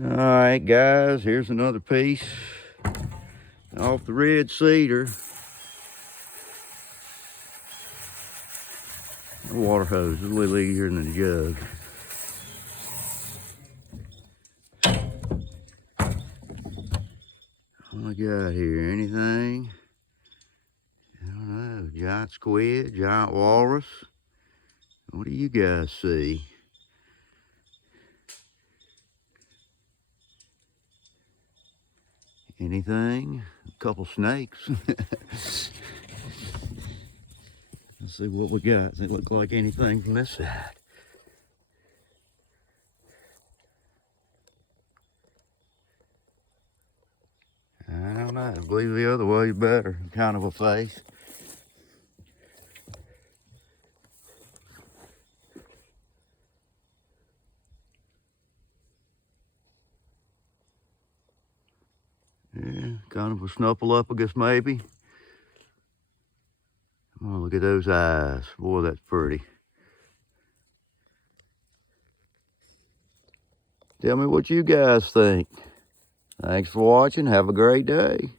All right, guys, here's another piece off the red cedar. The water hose is a little easier than the jug. What we got here? Anything? I don't know. Giant squid, giant walrus. What do you guys see? Anything? A couple snakes. Let's see what we got. Does it look like anything from this side? I don't know. I believe the other way better. Kind of a face. Yeah, kind of a snuffleupagus maybe. Oh, look at those eyes. Boy, that's pretty. Tell me what you guys think. Thanks for watching. Have a great day.